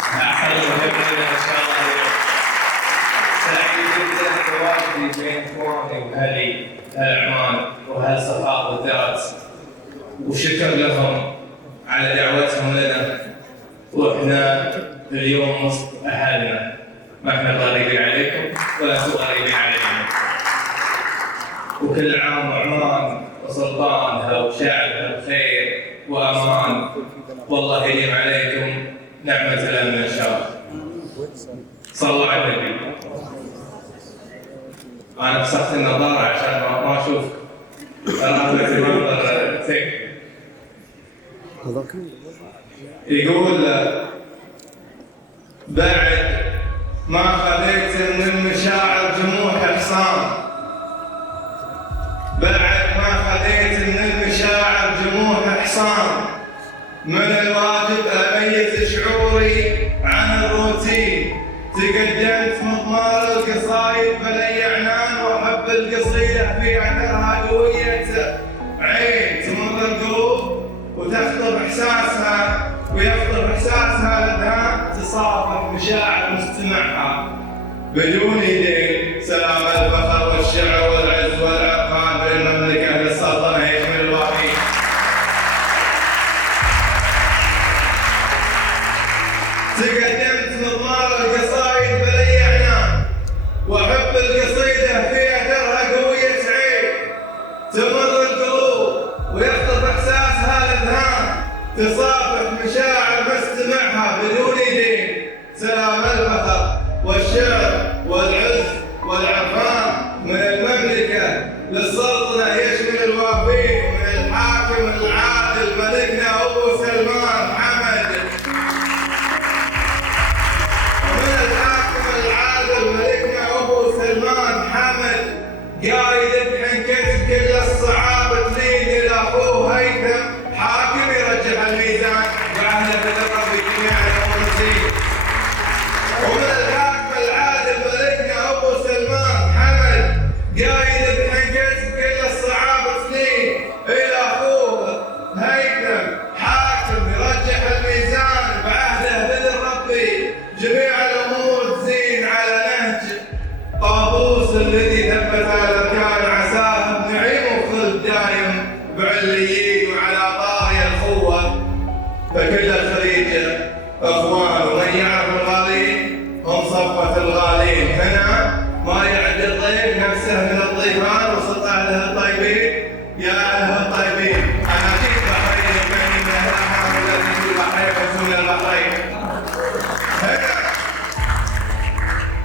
أحد مهمنا إن شاء الله اليوم. سعيد جدا بتواجدي بين إخواني وأهلي هالعمان وهالصفاء والذات، وشكر لهم على دعوتهم لنا، وإحنا اليوم وسط أهلنا، ما إحنا غريبين عليكم ولا أنتم غريبين علينا. وكل عام وعمان وسلطانها وشعبها بخير وأمان، والله يديم عليكم نعمة الأمن إن شاء الله. صلوا على النبي. أنا مسحت النظارة عشان ما أشوفكم، أنا أخذت المنظر ثيك. يقول بعد ما خذيت من المشاعر جموح حصان، بعد ما خذيت من المشاعر جموح حصان، من الواجب أميز شعوري عن الروتين. تقدمت مضمار القصايد بلي عنان، وأحب القصيدة في أثرها قوية عين تمر القلوب وتخطر إحساسها، ويخطر إحساسها الأذهان، تصافح مشاعر مستمعها بدون يدين. سلام الفخر والشعر والعز والعرفان بالمملكة للسلطنة يشمل الوحيد. تقدمت مضمار القصايد بلي عنان، وأحب القصيدة في أثرها قوية عين تمر القلوب ويخطف إحساسها الأذهان، تصافح مشاعر مستمعها بدون يدين. سلام الفخر والشعر والعز والعرفان من المملكة للسلطنة يشمل الوافين، من الحاكم العادل ملكنا أبو سلمان حمد، ومن الحاكم العادل ملكنا أبو سلمان حمد، قايد بحنكة كل الصعاب تلين إلى أخوه هيثم حاكم يرجع الميزان وعهده بالرب جميع الأمور تزيد. ومن الحاكم العادل ملكنا أبو سلمان حمد، قايد بحنكة كل الصعاب تلين إلى أخوه هيثم حاكم يرجع الميزان بعهده بالرب جميع الأمور تزين. على نهج طابوس الذي ثبت الأركان، عساه بنعيم وخلد دايم بعليين وعلى طاري الخوة. فكل الخليج اخوان، ومن يعرف الغالين هم صفوة الغالين. هنا ما يعد الضيف نفسه من الضيفان، وسط اهله الطيبين. يا اهله الطيبين، انا جيت بحرين وكان من اهل الحرم الذي في البحرين وسون البحرين.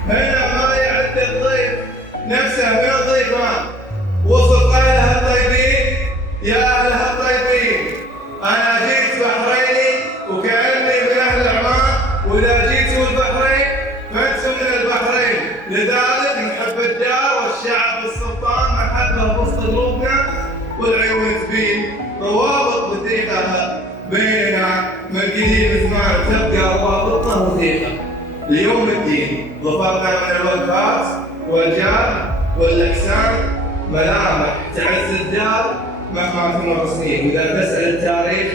هنا ما يعد الضيف نفسه من الضيفان، وسط اهله الطيبين. يا اهله الطيبين، انا جيت بحريني وكاني من اهل عمان، واذا جيتوا البحرين فانتم من البحرين. لذلك نحب الدار والشعب والسلطان محبه وسط قلوبنا، والعيون تبين روابط وثيقه بيننا من قديم زمان، تبقى روابطنا وثيقه ليوم الدين. ظفرنا من الوفات والجاه والاحسان، ملامح تعز الدار مهما تمر سنين. واذا تسال التاريخ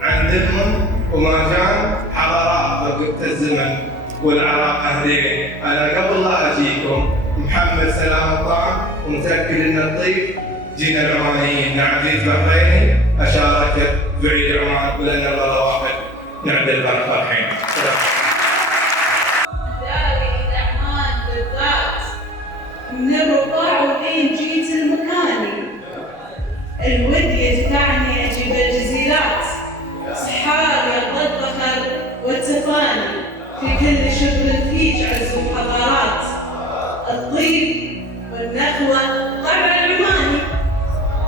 عن دم وما كان حضارات رقبت الزمن والعراق اهلين. انا قبل لا اجيكم محمد سلام الطعم، ومتاكد ان الطيب جينا العمانيين. نعم جيت بحريني اشارك بعيد عمان، ولان الله واحد نعدل بنا فرحين. من الرضاع ولين جيت المكاني، الود يدفعني اجيب الجزيلات، صحابي الفخر والتفاني، في كل شغل فيه عز وحضارات. الطيب والنخوة طبع العماني،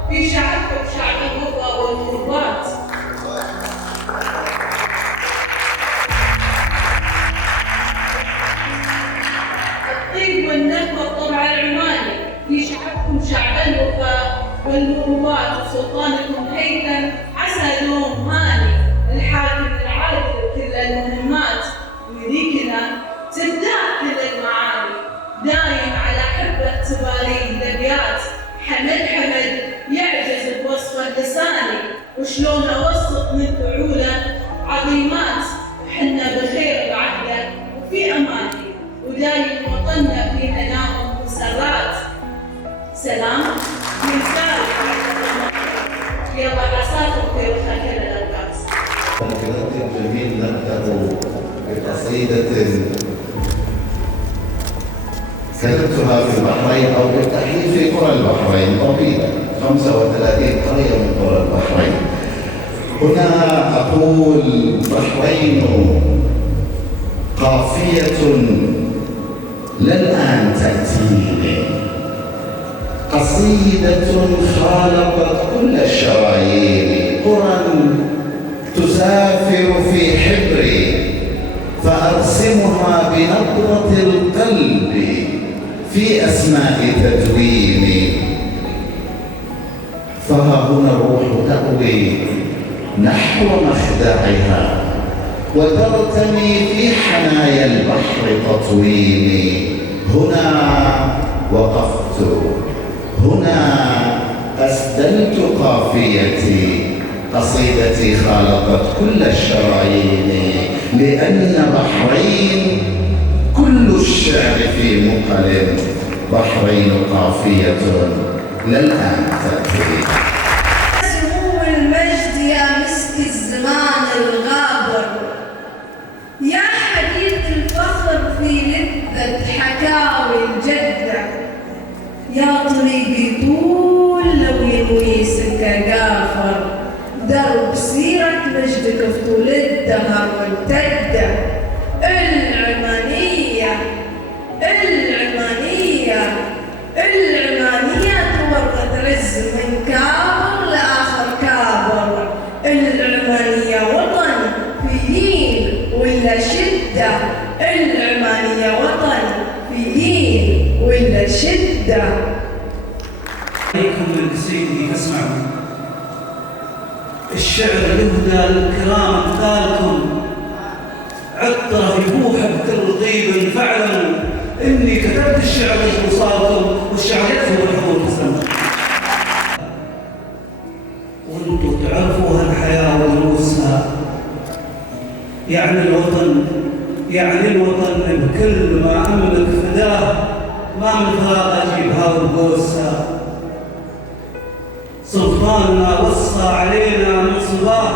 في شعبكم شعب الوفا والقربات. الطيب والنخوة الطبع العماني، في شعبكم شعب الوفا والمروات. سلطانكم هيثم عسى دوم هاني، الحاكم العادل كل المهمات، ويريكنا تبدأ كل المعاني. دايم على حبه تبالي الابيات، حمد يعجز بوصفه لساني، وشلون اوصف من فعوله عظيمات. وحنا بخير بعد وطننا في هناء ومسرات. سلام مثال يلا عساكم في خير الأوقات. كلام جميل. نبدأ بقصيدة كتبتها في البحرين أو بالتحديد في قرى البحرين، طويلة 35 قرية من قرى البحرين. هنا أقول: بحرين قافية لا الآن تأتيني، قصيدة خالطت كل الشرايين، قرى تسافر في حبري فأرسمها بنبضة القلب في أسماء تدويني. فها هنا الروح تأوي نحو مخدعها وترتمي في حنايا البحر تطويني. هنا وقفت، هنا أسدلت قافيتي، قصيدتي خالطت كل الشرايين، لأن بحرين كل الشعر في مقل، بحرين قافية لا الآن تأتي. سمو المجد يا مسك الزمان الغابر، يا حديث الفخر في لذة حكاوي الجدة، يا طريقي طول لو ينوي سكة قافر، درب سيرة مجدك في طول الدهر ممتدة. العمانية العمانية العمانية تورث عز من كابر لآخر كابر. العمانية وطن في دين ولا شدة، العمانية وطن في دين ولا شدة. عليكم من قصيدتي فاسمعوا، الشعر يهدى للكرام امثالكم، عطره يبوح بكل طيب، فاعلموا اني كتبت الشعر لوصالكم، والشعر يكفي بالحضور تسلموا. وانتم تعرفوا هالحياه ودروسها، يعني الوطن بكل ما املك فداه، ما من فراغ اجيبها وبقوسها. سلطاننا وصى علينا من صباه،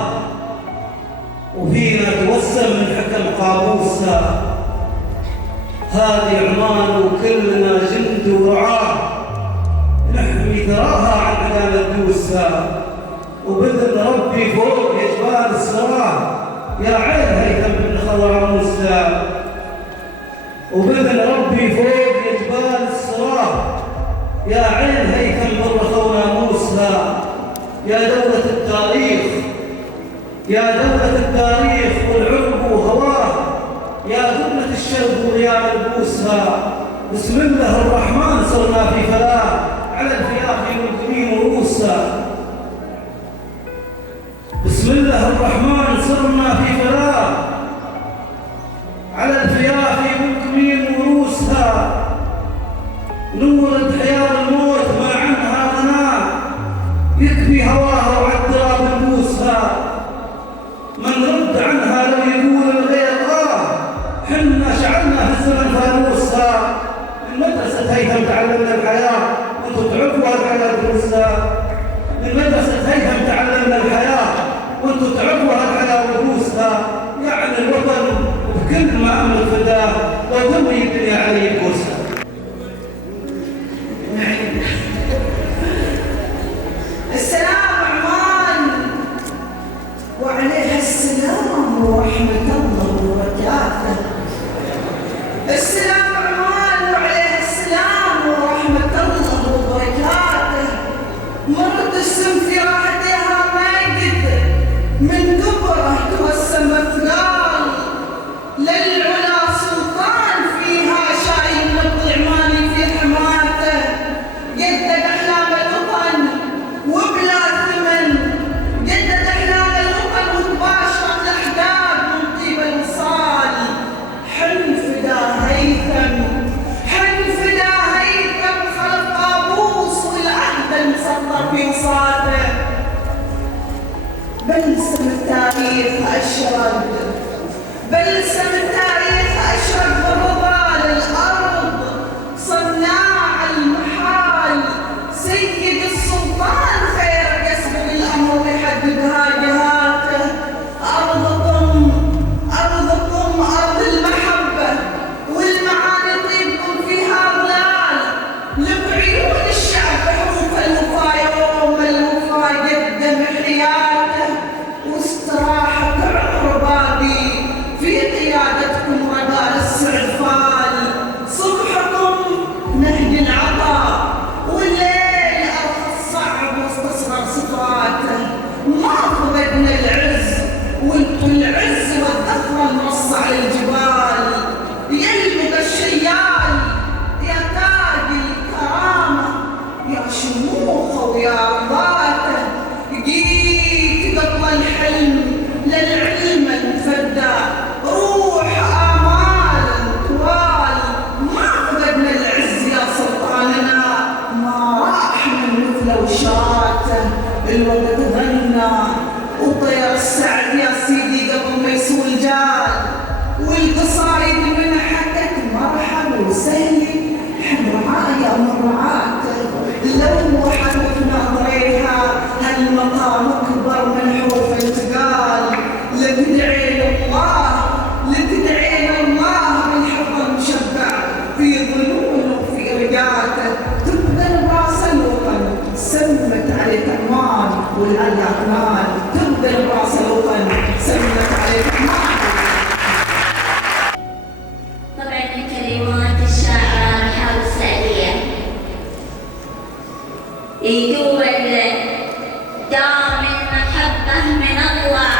وفينا توسم من حكم قابوسها. هذه عمان وكلنا جند ورعاه، نحمي ثراها عن عدالة دوسها. وبإذن ربي فوق جبال السراه، يا عين هيثم بن خوار موسى. وبإذن ربي فوق جبال السراه، يا عين هيثم بن خوار موسى. يا دولة التاريخ، يا دولة التاريخ والعرب وهواه، يا قبلة الشرق ورياض البوسها. بسم الله الرحمن صرنا في فلاح، على الفياف والقميم وروسها. بسم الله الرحمن صرنا في فلاح، على الفياف والقميم وروسها. نورت حياة الموت ما عنها غناه، يكفي هواها وعالتراب نبوسها. من رد عنها لو يقول الغير حنا شعلنا في الزمن فانوسها. من مدرسة هيثم تعلمنا الحياة، وانتم تعرفوا هالحياة دروسها. من مدرسة هيثم تعلمنا الحياة، وانتم تعرفوا هالحياة ودروسها. يعني الوطن بكل ما املك فداه، لو ذوي الدنيا علي بوسها. السلام عمان وعليها السلام ورحمة الله وبركاته. السلام عمان وعليها السلام ورحمة الله وبركاته. مرت السم في راحتها ما يقدر، من دبره توسم مثقال، للعلا قيادتكم رجال السعفال، صبحكم نهج العطاء، والليل أرخى الصعب واستصغر صفاته. ما فقدنا العز وانتوا العز والذخر المرصع للجبال. يا المدى الشيال، يا تاج الكرامة، يا شموخه ويا رضاته، جيت قبل الحلم للعلم المفدى، روح آمال طوال. ما فقدنا العز يا سلطاننا، ما راح من مثله وشاته. الوقت غنى وطير السعد يا سيدي قبل ما يسول جال، والقصايد من حكت مرحب وسهل حب رعايا من رعاته. لوحت وتناظريها هالمقام اكبر من حروف التقال. لتدعين الله لتدعين الله من حفظ المشبع في ظنونه وفي رقاته. تبذل براس الوطن سمت عليك امان والعليا امان. تبذل براس الوطن سمت عليك امان. طبعا من كلمات الشاعر رحاب السعدية يقول: دام المحبة من الله،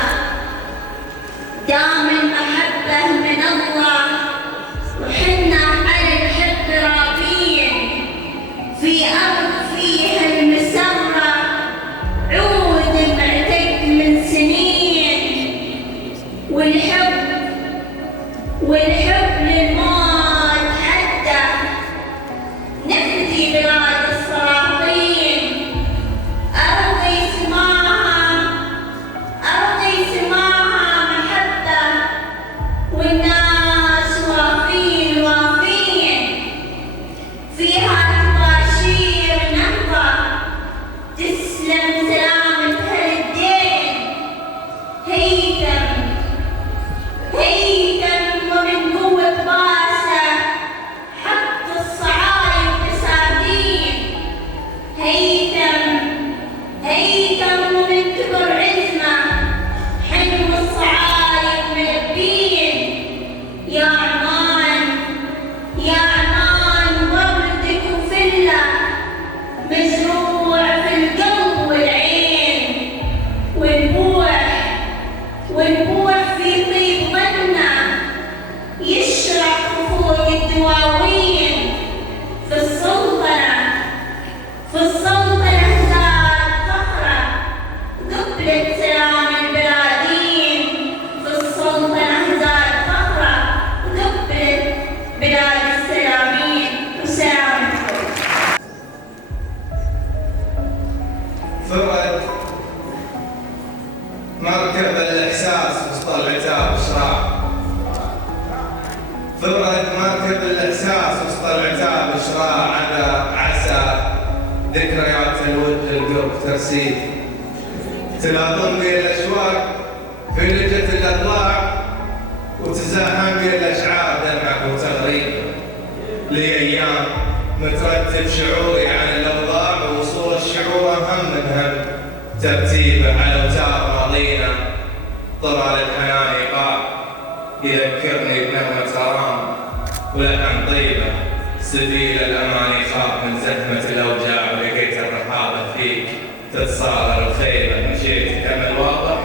دام المحبة من الله، وحنا على الحب راضين في أرض فيها المسرة، عود المعتق من سنين، والحب للموت حتى نفدي بلاد السلاطين. أرضي سماها محبة، والناس وافين فيها تباشير نهضة. تسلم سلامة هالدين، هيثم ومن قوة باسه حط الصعايب بساتين. هيثم ومن كبر عزمه حلم الصعايب ملبين. يا عمان وردك وفله مزروع في القلب والعين، والبوح في طيب ظنه يشرق فوق الدواوين. في السلطنة زاد فخره قبلة سلام البلادين. في السلطنة زاد فخره قبلة بلاد السلامين. وسلامتكم. فرد مركب الإحساس وسط العتاب شراع. فرد مركب الإحساس وسط العتاب شراع. عسى ذكريات الود للقرب ترسيد، تلاطم بين الأشواق في لجة الأضلاع، وتزاحم بين الأشعار دمعك وتغريب. لي أيام مترتب شعوري عن الأوضاع، ووصول الشعور أهم من هم ترتيبه على أوتار ماضينا. طلال الحنان يقع يذكرني بنغمة غرام ولحن طيبة. سبيل الأمان يخاف من زحمة الأوجاع، ولقيت الرحابة فيك تتصاغر الخيبة. مشيت كأمل واضح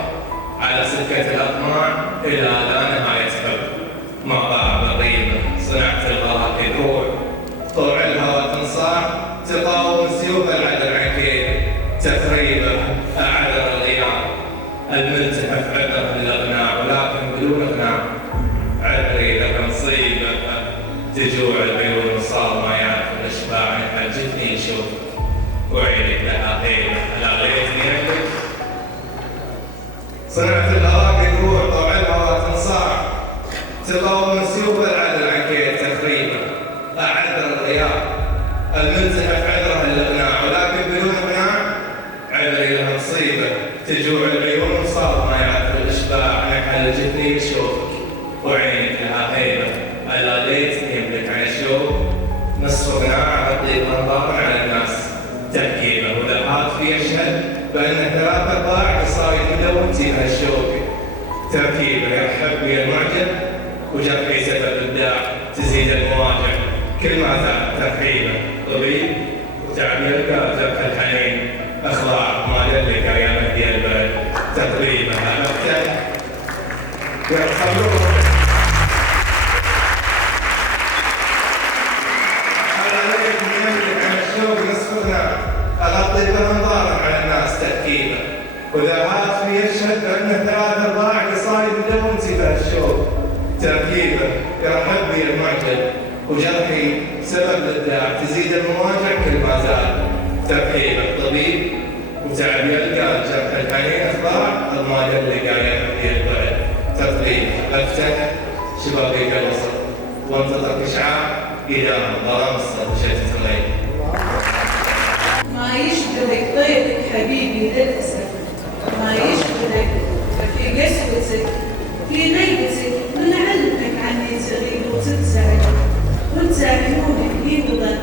على سكة الأطماع إلى لا نهاية حب ما ضاع بالريبة. صنعت الغراك دروع طوع الهوى تنصاع، تقاوم سيوف العدل عكيد تقريبا. أعذر الغياب الملتحف عذر الأغناء، ولكن بدون إقناع عذري لك مصيبة. تجوع العيون صارمة يعرف الإشباع، حجتني يشوفك وعينك لها غيبة. ألا ليتني عندك صنعت الغراك دروع طوع الهوى تنصاع، تقاوم سيوف العدل عكيد تقريبا. أعذر الغياب الملتحف عذره الإقناع، ولكن بدون إقناع عذري لها مصيبة. تجوع العيون صارمة يعرف الإشباع، حجتني يشوفك وعينك لها هيبة. ألا ليتني يملك عن الشوق نصف قناع أعطي منظر على الناس تركيبه. وإذا الهاتف يشهد بأن ثلاث أرباع قصايد مدونتي بهالشوق تركيبه. يرحب بي المعجب وجرحي سبب الابداع تزيد المواجع كل ما زاد ترحيبه طبيب وتعبير جرح الحنين اخضاع ما دلك يا مهدي البلد تقريبا هذا يرحمون أغطي بمنظار على الناس تأكيدا وإذا هاتفي يشهد بأن 3 أرباع قصايد بدون صفة الشوق تركيبه يرحب بي المعجب وجرحي سبب الإبداع تزيد المواجع كل ما زاد تركيبه طبيب وتعب يلقى جرح الحنين أخضاع المال اللي قايم في البلد تقريبا أفتح شبابيك الوسط وانتظر إشعاع إلى ظلام الصوت شتت الليل. ما يشبهك ضيفك حبيبي للأسف ما يشبهك في قسوتك في غيبتك من علمك عني تغيب وتنسعك وانت عيونك يبغى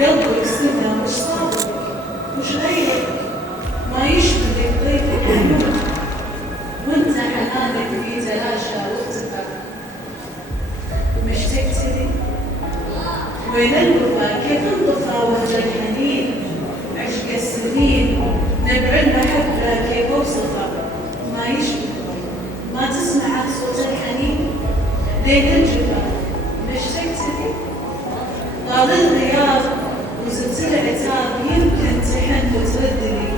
قلبك سنة مش صابر مش غيرك ما يشبهك ضيفك عيونك وانت حنانك في تلاشى واختفى مش تقتلي وين الوفا كيف انطفى وهج الحنين عشق السنين نبع المحبة كيف اوصفه ما يشبه ما تسمع صوت الحنين لين الجفا مش تكتفي طال الغياب وزدت العتاب يمكن تحن وتردني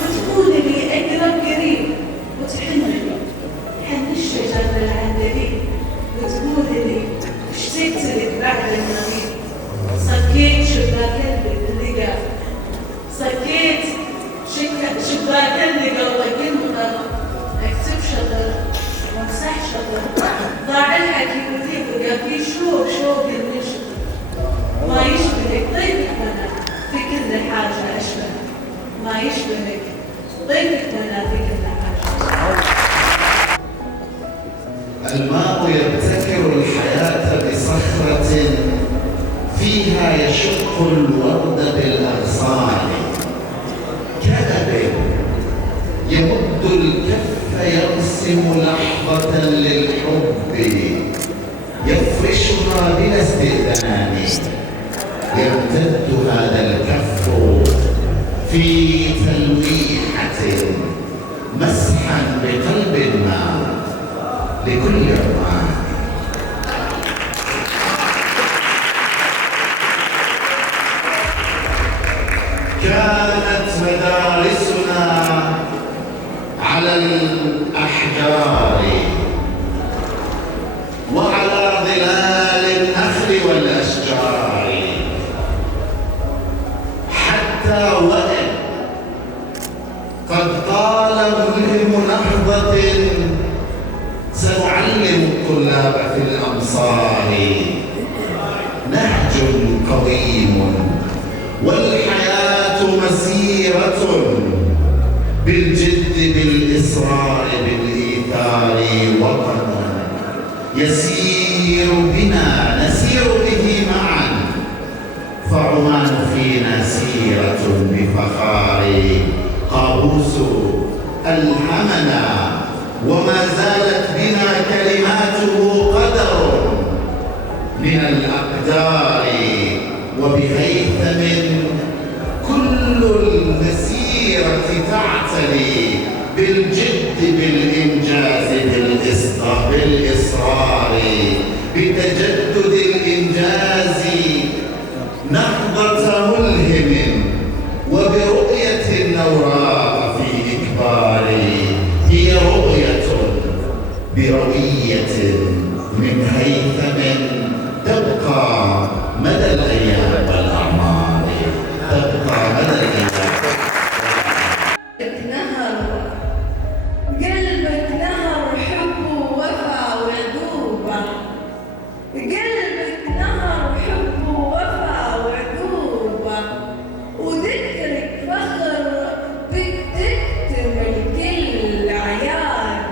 وتكون لي اقرب قريب وتحن لي حن الشجر العندلي وتقول لي اشتقت لك بعد المغيب صكيت شباك اللقاء صكيت شباك اللقاء وقلت اكتب شطر وامسح شطر ضاع الحكي وثيق في شوق النشر ما يشبهك ضيفك وانا في كل حاجة اشبه ما يشبهك ضيفك وانا في كل حاجة. الماء يبتكر الحياة بصخرة فيها يشق الورد بالأغصان كأب يمد الكف يرسم لحظة للحب يفرشها بلا استئذان يمتد هذا الكف في تلويحة مسحا بقلب ما لكل عمان. كانت مدارسنا على الأحجار وعلى ظلال النخل والأشجار حتى وإن قد قال ملهم نهضة سنعلم الطلاب في الأمصار نهج قويم والحياة مسيرة بالجد بالإصرار بالإيثار وطنا يسير بنا نسير به معا فعمان فينا سيرة بفخار قابوس ألهمنا وما زالت بنا كلماته قدر من الأقدار وبهيثم كل المسيرة تعتلي بالجد بالإنجاز بالإصرار بتجدد الإنجاز نهضة ملهم وبرؤية النوراء في إكبار هي رؤية بروية من هيثم تبقى مدى الأيام والأعمار تبقى مدى الأيام. قلبك نهر حب ووفا وعذوبة قلبك نهر حب ووفا وعذوبة وذكرك فخر بك تكتمل كل أعياد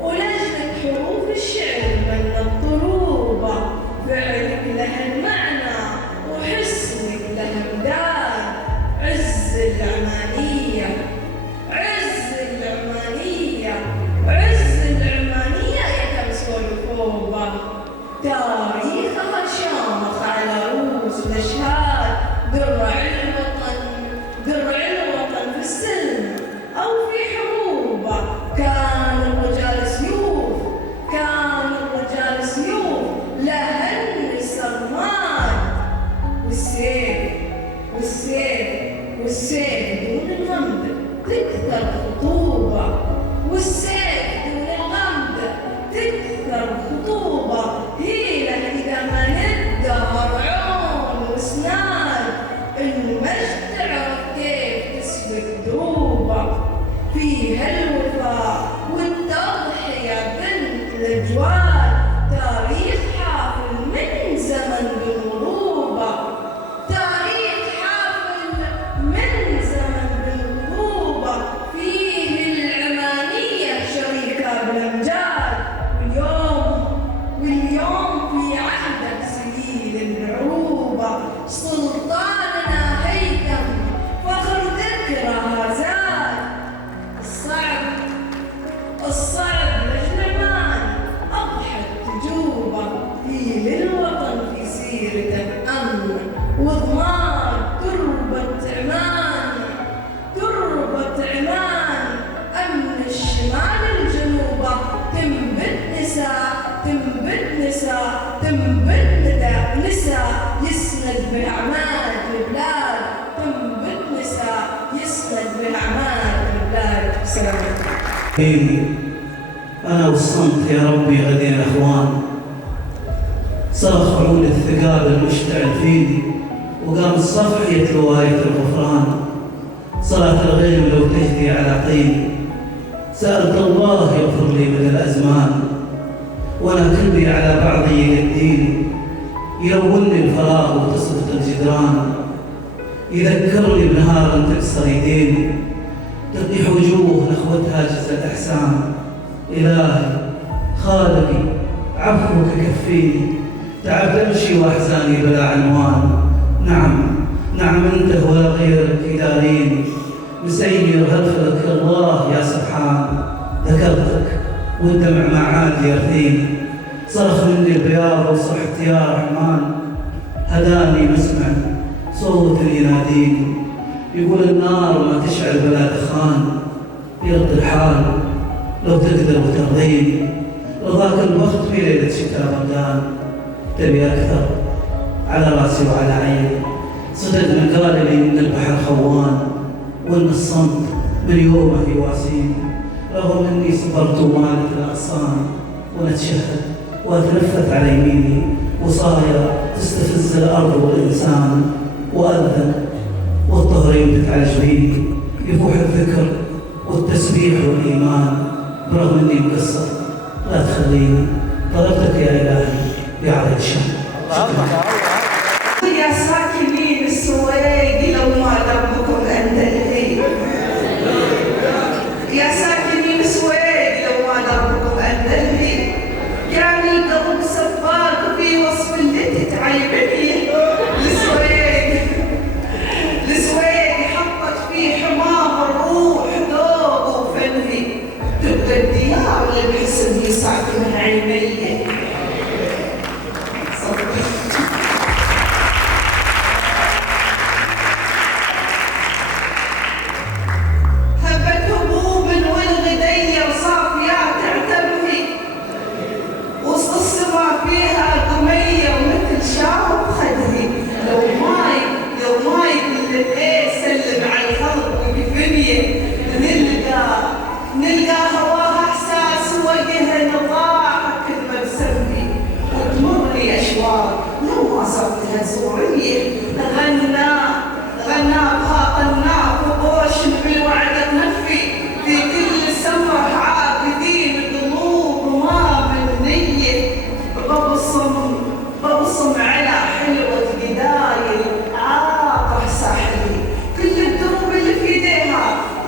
ولجلك حروف الشعر من الضروبة فعلك له المعنى وحسنك له امداد عز العمانية عز العمانية يا تمس تاريخها شامخ على رؤوس الأشهاد، درع الوطن في السلم أو في حروبه. كان الرجال سيوف لها السرمان، والسيف دون الغمد تكثر خطوبة، هيله إذا ما ندهر عون واسنان، المجد تعرف كيف تسلك دروبه. فيها الوفاء والتضحية بنت الأجواد، تاريخ حافل من زمن بالغروبة، فيه العمانية شريكة بالأمجاد. واليوم في عهدك سليل العروبة، سلطاننا هيثم فخر ذكرها زاد. الصعب لجنمان أضحت تجوبة، في للوطن في سيرته أمن وضمان. تربة عمان أمن الشمال الجنوبة، تنبت نساء يسند بأعمال البلاد، سلام. أنا والصمت يا ربي غدير الأخوان، صرخ عود الثقاب المشتعل فيني، وقام الصفح يتلو آية الغفران. صلاة الغيم لو تجدي على طيني، سألت الله يغفر لي من الأزمان، وأنا كلبي على بعضي يديني، يلوني الفراغ وتصفت الجدران، يذكرني بنهار تكسر يديني، تطيح وجوه نخوتها جزء الإحسان. إلهي خالقي عفوك كفيني، تعبت أمشي وأحزاني بلا عنوان. نعم أنت ولا غيرك يداريني، مسير هلفلك الله يا سبحان. ذكرتك والدمع ما عاد يرثيني، صرخ مني البياض وصحت يا رحمن. هداني مسمع صوت يناديني، يقول النار ما تشعل بلا دخان. يرضي الحال لو تقدر وترضيني، رضاك الوقت في ليلة شتاء بردان. تبي أكثر على راسي وعلى عيني، صدق من قال لي إن البحر خوان، وإن الصمت من يومه يواسيني. رغم إني صبرت ومالت الأغصان، ونتشهد وأتلفت على يميني، وصايا تستفز الأرض والإنسان. وأذن والطهر يمدت على جبيني، يفوح الذكر والتسبيح والإيمان. برغم إني مقصر لا تخليني، طلبتك يا إلهي بعرض الشام. يا ساكنين السويد لو ما دربكم أنت الهي، يا ساكنين السويد لو ما دربكم أنت الهي. كان القلب سفاك في وصف اللي تتعيبني. السويد حطت في حمام الروح ذوب وفنهي، تبقى الديار اللي بحس اني ساكنه عينيه. نلقى هواها احساس وجهها نضاعه كلمه بسمي، وتمرني اشواق لو ما صرتها زوريه. غنى بخاطرنا وبوش بالوعد تنفي، في كل سمره عابدين قلوب وما بالنيه. ببصم على حلوه بدايه عاطح ساحلي، كل الدروب اللي في ايديها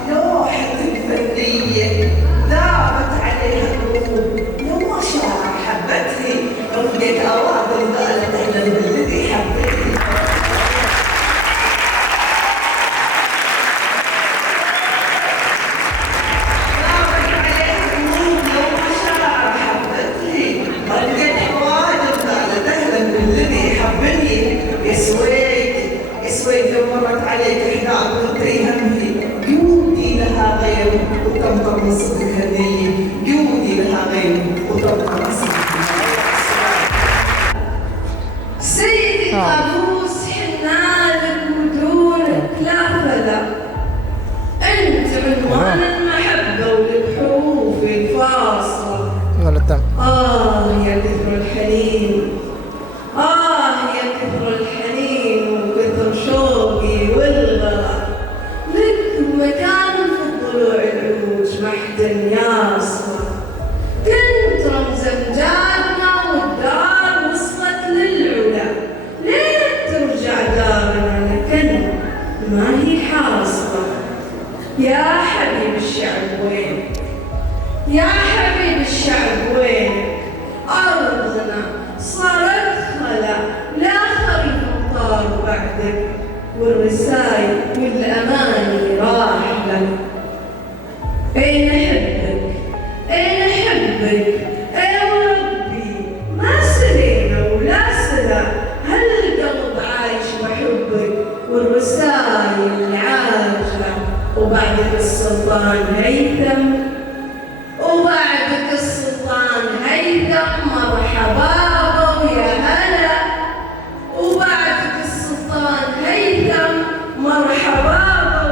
لوحة فنية ذابت عليها القلوب. لو ما شاعر حبتني، رفقت أوادم قالت أهلا بالذي حبتني. ذابت عليها القلوب لو ما شاعر حبتني، رفقت أوادم عليك إحداث وانتي همي جودي لها غير وتمطر من صدق هدية جودي لها غير وتمطر من صدق. سيدي قابوس حنالك ودونك لا فلا، انت عنوان المحبة والحروف الفاصلة. يا كثر الحنين، يا كثر الحنين وكثر شوقي والغلا، لك مكان في الضلوع العروج محدا ياصفى، كنت رمز امجادنا والدار وصلت للعلا، ليه ترجع دارنا لكن ما هي حاصلة. يا حبيب الشعب وين، يا حبيب الشعب وين، أرضنا صارت خلا، لا خريف طار بعدك، والرسايل والأماني راحلة. أين أحبك، أين أحبك، أي ربي ما سلينا ولا سلا، هالقلب عايش بحبك والرسايل عاجلة. وبعدك السلطان هيثم، وبعدك السلطان هيثم مرحبا ويا هلا، وبعدك السلطان هيثم مرحبا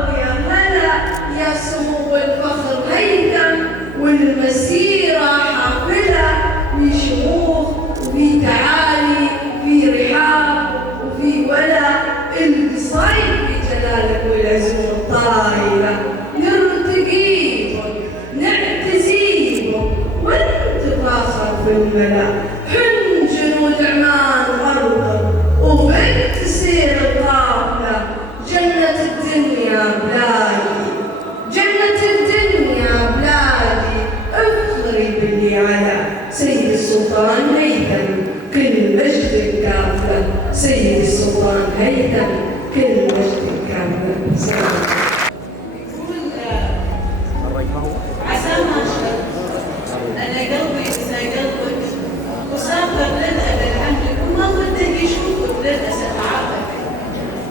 ويا هلا، يا سمو الفخر هيثم والمسيرة حافلة، في شموخ وفي تعالي وفي رحاب وفي ولا، القصايد في جلالك والعزوم الطايلة، نرتقيبك نعتزيبك ونتفاخر في الملا، حن جنود عمان أرضك وبك تسير القافلة، جنة الدنيا بلادي، جنة الدنيا بلادي، افخري باللي على سيد السلطان هيثم كل مجد الكافلة، سيد السلطان هيثم كل مجد الكافلة. عسى ما شاء أنا قلبي زي قلبك، وسافر للأبد عنك وما وده يشوفك للأسف عافك،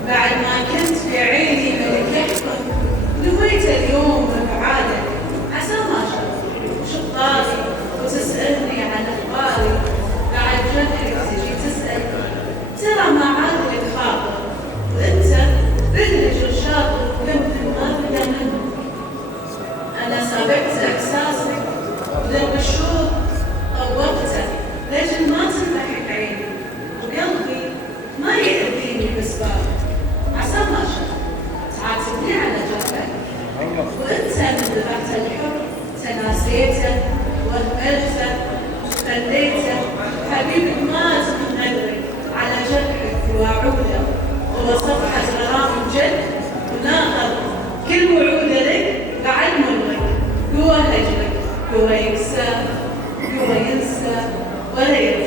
بعد ما كنت في عيني ملك يحفظ نويت اليوم بفعالك. عسى ما شاء شطاري وتسألني عن أخباري، بعد جنحك تجي تسألني ترى ما عاد لك خاطر، وأنت بالرجل شاطر قمت الغافلة منه. أنا سابقت إحساسك للبشور طوقته لأجل ما تنضحك عيني، وقلبي ما يأذيني بسبابك. عسى ما شاء تعاتبني على جرحك، وأنت من ذبحت الحب تناسيته وهملته وخليته، حبيبك مات من غدرك على جرحك ووعوده، وصفحة غرام جد وناقض كل وعوده لك بعد مرك، هو هجرك هو يكسى هو ينسى ولا ينسى.